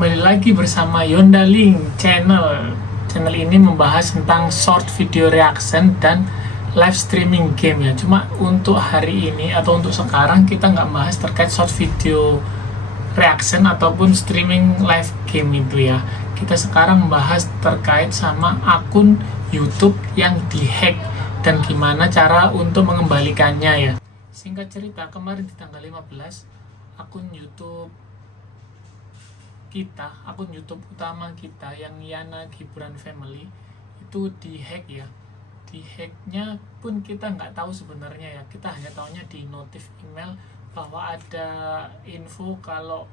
kembali lagi bersama Yondaling Channel. Channel ini membahas tentang short video reaction dan live streaming game ya. Cuma untuk hari ini atau untuk sekarang kita nggak bahas terkait short video reaction ataupun streaming live game itu ya. Kita sekarang membahas terkait sama akun YouTube yang dihack dan gimana cara untuk mengembalikannya ya. Singkat cerita, kemarin di tanggal 15 akun YouTube utama kita yang Yana Gibran Family itu dihack ya. Dihacknya pun kita nggak tahu sebenarnya ya, kita hanya tahunya di notif email bahwa ada info kalau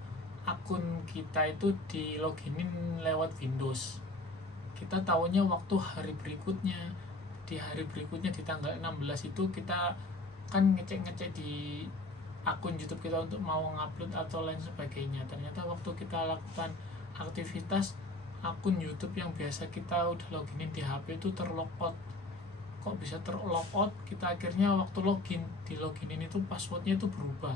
akun kita itu di loginin lewat Windows. Kita tahunya waktu hari berikutnya, di hari berikutnya di tanggal 16 itu kita kan ngecek di akun YouTube kita untuk mau ngupload atau lain sebagainya. Ternyata waktu kita lakukan aktivitas, akun YouTube yang biasa kita udah loginin di HP itu terlogout. Kok bisa terlogout? Kita akhirnya waktu di loginin itu passwordnya itu berubah.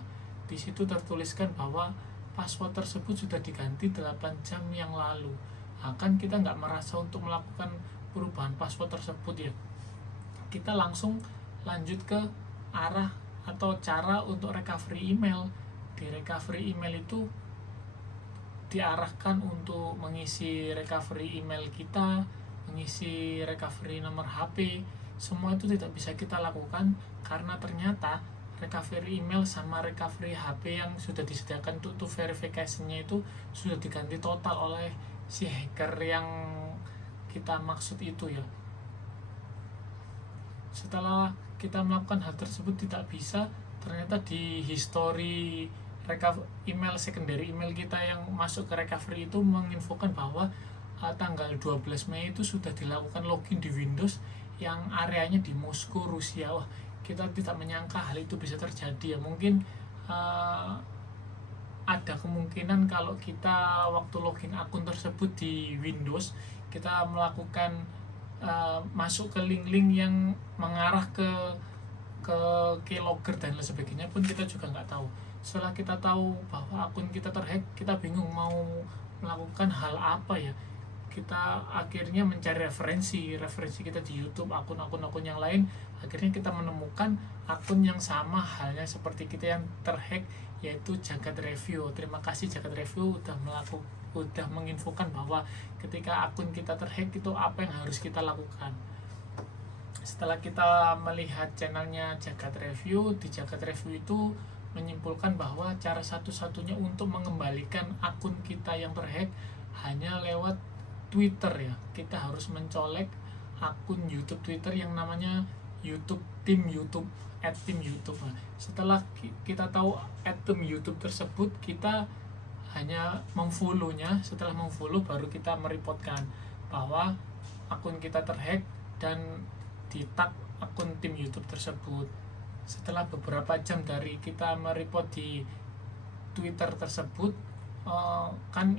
Di situ tertuliskan bahwa password tersebut sudah diganti 8 jam yang lalu. Nah, kan kita nggak merasa untuk melakukan perubahan password tersebut ya. Kita langsung lanjut ke arah atau cara untuk recovery email. Di recovery email itu diarahkan untuk mengisi recovery email kita, mengisi recovery nomor HP. Semua itu tidak bisa kita lakukan karena ternyata recovery email sama recovery HP yang sudah disediakan untuk verifikasinya itu sudah diganti total oleh si hacker yang kita maksud itu ya. Setelah kita melakukan hal tersebut tidak bisa, ternyata di history email secondary email kita yang masuk ke recovery itu menginfokan bahwa tanggal 12 Mei itu sudah dilakukan login di Windows yang areanya di Moskow, Rusia. Wah, kita tidak menyangka hal itu bisa terjadi ya. Mungkin ada kemungkinan kalau kita waktu login akun tersebut di Windows, kita melakukan masuk ke link-link yang mengarah ke keylogger dan lain sebagainya pun kita juga nggak tahu. Setelah kita tahu bahwa akun kita terhack, kita bingung mau melakukan hal apa ya. Kita akhirnya mencari referensi kita di YouTube, akun-akun yang lain. Akhirnya kita menemukan akun yang sama halnya seperti kita yang terhack, yaitu Jagat Review. Terima kasih Jagat Review udah menginfokan bahwa ketika akun kita terhack itu apa yang harus kita lakukan. Setelah kita melihat channelnya Jagat Review, di Jagat Review itu menyimpulkan bahwa cara satu-satunya untuk mengembalikan akun kita yang terhack hanya lewat Twitter ya. Kita harus mencolek akun YouTube Twitter yang namanya tim YouTube @tim YouTube. Setelah kita tahu @tim YouTube tersebut, kita hanya memfollow-nya. Setelah memfollow baru kita mereportkan bahwa akun kita terhack dan di tag akun tim YouTube tersebut. Setelah beberapa jam dari kita mereport di Twitter tersebut, kan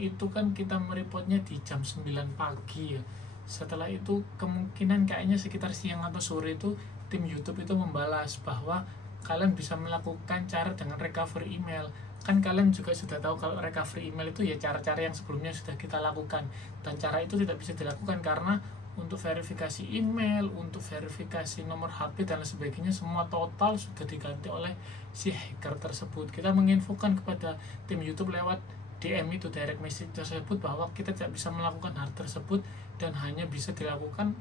kita mereportnya di jam 9 pagi ya. Setelah itu kemungkinan kayaknya sekitar siang atau sore itu tim YouTube itu membalas bahwa kalian bisa melakukan cara dengan recovery email. Kan kalian juga sudah tahu kalau recovery email itu ya cara-cara yang sebelumnya sudah kita lakukan, dan cara itu tidak bisa dilakukan karena untuk verifikasi email, untuk verifikasi nomor HP dan sebagainya semua total sudah diganti oleh si hacker tersebut. Kita menginfokan kepada tim YouTube lewat DM itu, direct message tersebut, bahwa kita tidak bisa melakukan hal tersebut dan hanya bisa dilakukan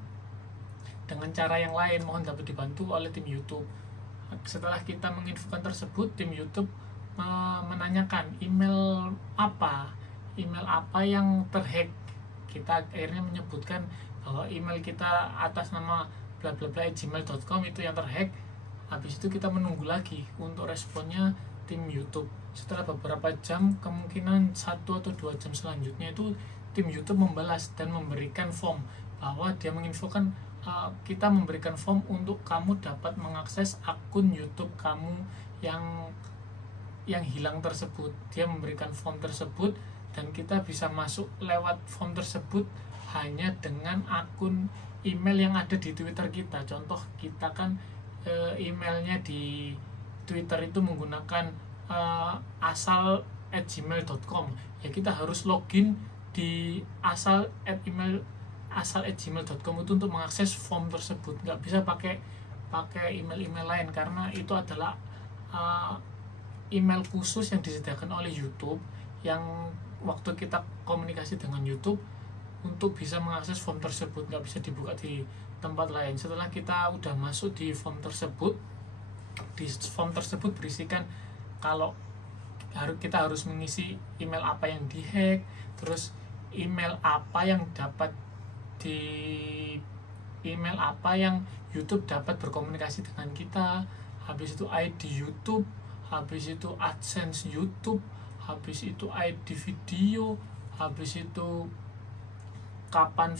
dengan cara yang lain, mohon dapat dibantu oleh tim YouTube. Setelah kita menginfokan tersebut, tim YouTube menanyakan email apa yang terhack. Kita akhirnya menyebutkan bahwa email kita atas nama bla bla bla @gmail.com itu yang terhack. Habis itu kita menunggu lagi untuk responnya tim YouTube. Setelah beberapa jam, kemungkinan 1 atau 2 jam selanjutnya itu tim YouTube membalas dan memberikan form, bahwa dia menginfokan kita memberikan form untuk kamu dapat mengakses akun YouTube kamu yang hilang tersebut. Dia memberikan form tersebut dan kita bisa masuk lewat form tersebut hanya dengan akun email yang ada di Twitter kita. Contoh kita kan emailnya di Twitter itu menggunakan asal @gmail.com, ya kita harus login di asal@gmail.com itu untuk mengakses form tersebut. Nggak bisa pakai email lain, karena itu adalah email khusus yang disediakan oleh YouTube, yang waktu kita komunikasi dengan YouTube untuk bisa mengakses form tersebut, nggak bisa dibuka di tempat lain. Setelah kita udah masuk di form tersebut, berisikan kalau kita harus mengisi email apa yang dihack, terus email apa yang YouTube dapat berkomunikasi dengan kita, habis itu ID YouTube, habis itu AdSense YouTube, habis itu ID video, habis itu kapan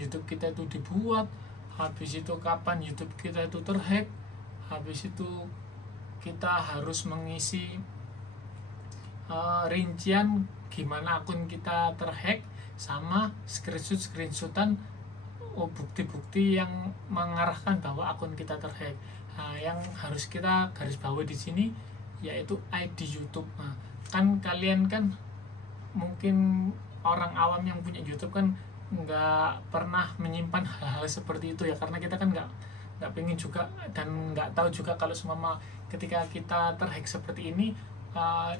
YouTube kita itu dibuat, habis itu kapan YouTube kita itu terhack, habis itu kita harus mengisi rincian gimana akun kita terhack, sama screenshotan bukti-bukti yang mengarahkan bahwa akun kita terhack. Nah, yang harus kita garis bawahi di sini yaitu ID YouTube. Nah, kan kalian kan mungkin orang awam yang punya YouTube kan nggak pernah menyimpan hal-hal seperti itu ya, karena kita kan nggak pengen juga dan nggak tahu juga kalau semua ketika kita terhack seperti ini,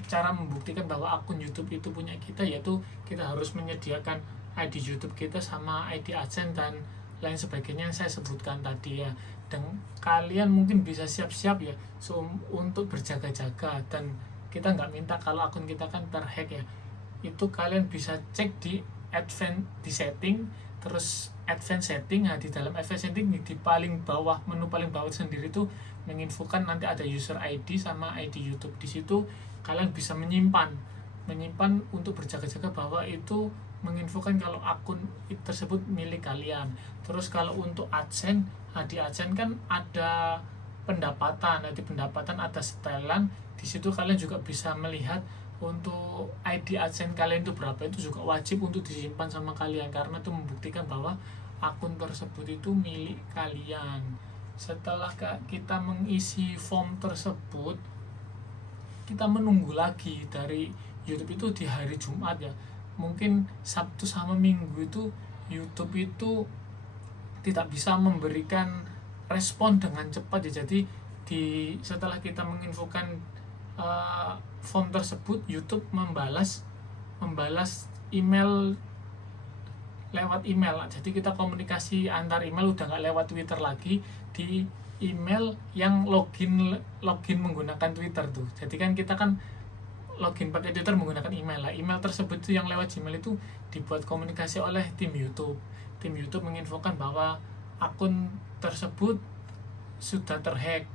cara membuktikan bahwa akun YouTube itu punya kita, yaitu kita harus menyediakan ID YouTube kita sama ID AdSense dan lain sebagainya yang saya sebutkan tadi ya. Dan kalian mungkin bisa siap-siap ya untuk berjaga-jaga, dan kita nggak minta kalau akun kita kan terhack ya. Itu kalian bisa cek di setting, terus advanced setting. Nah, di dalam advanced setting di paling bawah, menu paling bawah sendiri itu menginfokan nanti ada user ID sama ID YouTube. Di situ kalian bisa menyimpan untuk berjaga-jaga bahwa itu menginfokan kalau akun tersebut milik kalian. Terus kalau untuk AdSense, di AdSense kan ada pendapatan, di pendapatan ada setelan. Di situ kalian juga bisa melihat untuk ID AdSense kalian itu berapa, itu juga wajib untuk disimpan sama kalian, karena itu membuktikan bahwa akun tersebut itu milik kalian. Setelah kita mengisi form tersebut, kita menunggu lagi dari YouTube itu di hari Jumat ya. Mungkin Sabtu sama Minggu itu YouTube itu tidak bisa memberikan respon dengan cepat ya. Jadi setelah kita menginfokan form tersebut, YouTube membalas email lewat email. Jadi kita komunikasi antar email udah nggak lewat Twitter lagi, di email yang login menggunakan Twitter tuh. Jadi kan kita kan login pakai Twitter menggunakan email lah. Email tersebut tuh yang lewat Gmail itu dibuat komunikasi oleh tim YouTube. Tim YouTube menginfokan bahwa akun tersebut sudah terhack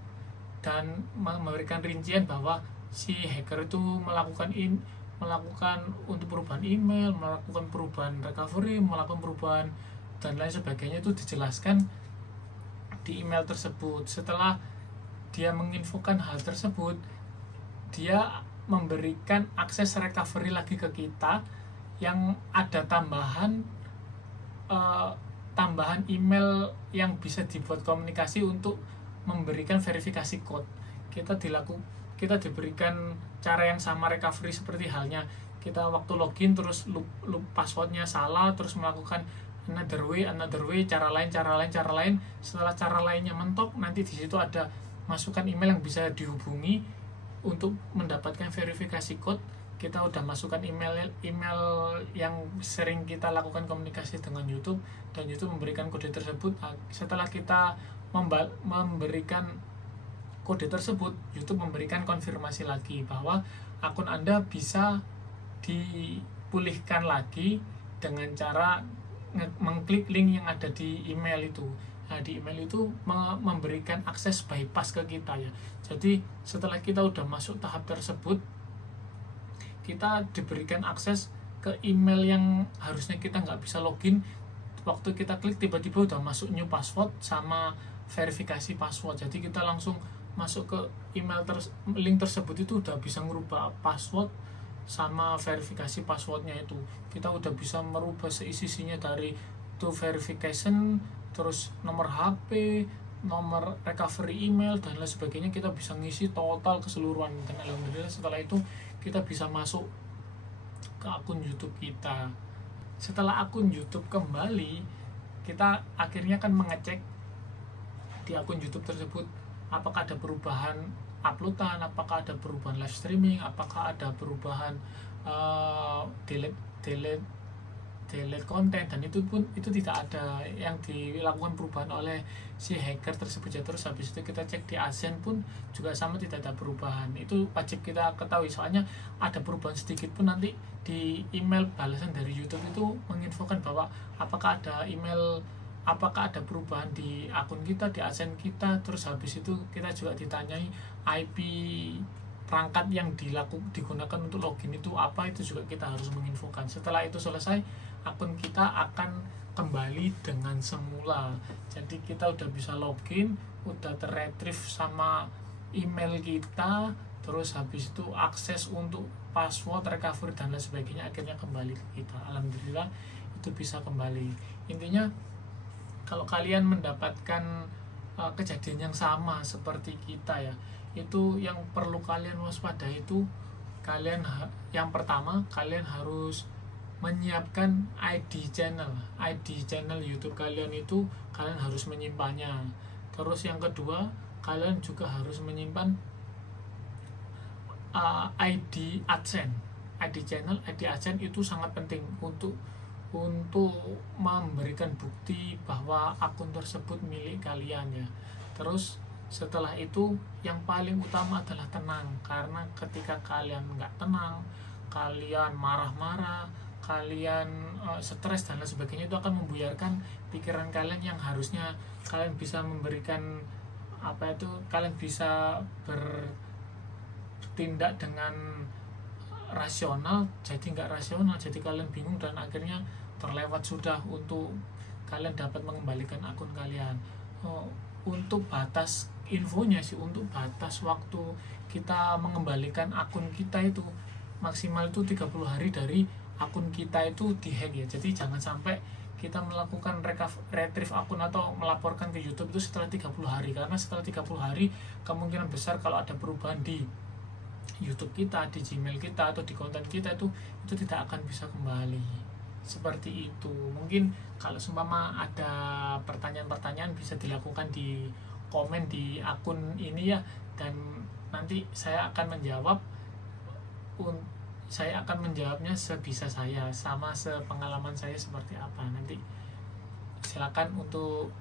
dan memberikan rincian bahwa si hacker itu melakukan untuk perubahan email, melakukan perubahan recovery, melakukan perubahan dan lain sebagainya. Itu dijelaskan di email tersebut. Setelah dia menginfokan hal tersebut, dia memberikan akses recovery lagi ke kita, yang ada tambahan email yang bisa dibuat komunikasi untuk memberikan verifikasi code. Kita diberikan cara yang sama recovery, seperti halnya kita waktu login terus loop passwordnya salah, terus melakukan another way, cara lain. Setelah cara lainnya mentok, nanti di situ ada masukan email yang bisa dihubungi untuk mendapatkan verifikasi code. Kita udah masukkan email yang sering kita lakukan komunikasi dengan YouTube, dan YouTube memberikan kode tersebut. Setelah kita memberikan kode tersebut, YouTube memberikan konfirmasi lagi bahwa akun Anda bisa dipulihkan lagi dengan cara mengklik link yang ada di email itu. Nah, di email itu memberikan akses bypass ke kita ya. Jadi setelah kita udah masuk tahap tersebut, kita diberikan akses ke email yang harusnya kita nggak bisa login. Waktu kita klik tiba-tiba udah masuk new password sama verifikasi password. Jadi kita langsung masuk ke email link tersebut, itu udah bisa ngerubah password sama verifikasi passwordnya. Itu kita udah bisa merubah seisi-isinya, dari to verification, terus nomor HP, nomor recovery email dan lain sebagainya, kita bisa ngisi total keseluruhan. Dan alhamdulillah setelah itu kita bisa masuk ke akun YouTube kita. Setelah akun YouTube kembali, kita akhirnya kan mengecek di akun YouTube tersebut apakah ada perubahan uploadan, apakah ada perubahan live streaming, apakah ada perubahan delete konten, dan itu pun tidak ada yang dilakukan perubahan oleh si hacker tersebut ya. Terus habis itu kita cek di AdSense pun juga sama, tidak ada perubahan. Itu wajib kita ketahui, soalnya ada perubahan sedikit pun nanti di email balasan dari YouTube itu menginfokan bahwa apakah ada perubahan di akun kita, di AdSense kita. Terus habis itu kita juga ditanyai IP perangkat yang digunakan untuk login itu apa, itu juga kita harus menginfokan. Setelah itu selesai, akun kita akan kembali dengan semula. Jadi kita udah bisa login, udah terretrieve sama email kita, terus habis itu akses untuk password, recovery dan lain sebagainya akhirnya kembali ke kita. Alhamdulillah itu bisa kembali. Intinya kalau kalian mendapatkan kejadian yang sama seperti kita ya, itu yang perlu kalian waspadai itu yang pertama kalian harus menyiapkan ID channel YouTube kalian, itu kalian harus menyimpannya. Terus yang kedua, kalian juga harus menyimpan ID AdSense, ID channel, ID AdSense itu sangat penting untuk memberikan bukti bahwa akun tersebut milik kalian ya. Terus setelah itu yang paling utama adalah tenang, karena ketika kalian nggak tenang, kalian marah-marah, kalian stres dan lain sebagainya, itu akan membuyarkan pikiran kalian yang harusnya kalian bisa memberikan kalian bisa bertindak dengan rasional, jadi nggak rasional, jadi kalian bingung dan akhirnya terlewat sudah untuk kalian dapat mengembalikan akun kalian. Untuk batas infonya sih, untuk batas waktu kita mengembalikan akun kita itu maksimal itu 30 hari dari akun kita itu dihack ya. Jadi jangan sampai kita melakukan retrieve akun atau melaporkan ke YouTube itu setelah 30 hari, karena setelah 30 hari kemungkinan besar kalau ada perubahan di YouTube kita, di Gmail kita atau di konten kita itu tidak akan bisa kembali. Seperti itu. Mungkin kalau seumpama ada pertanyaan-pertanyaan bisa dilakukan di komen di akun ini ya, dan nanti saya akan menjawabnya sebisa saya, sama sepengalaman saya seperti apa. Nanti silakan untuk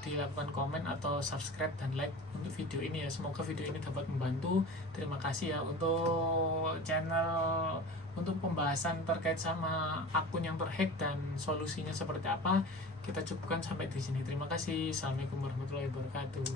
dilakukan komen atau subscribe dan like untuk video ini ya. Semoga video ini dapat membantu. Terima kasih ya untuk channel, untuk pembahasan terkait sama akun yang terhack dan solusinya seperti apa. Kita cukupkan sampai di sini. Terima kasih. Assalamualaikum warahmatullahi wabarakatuh.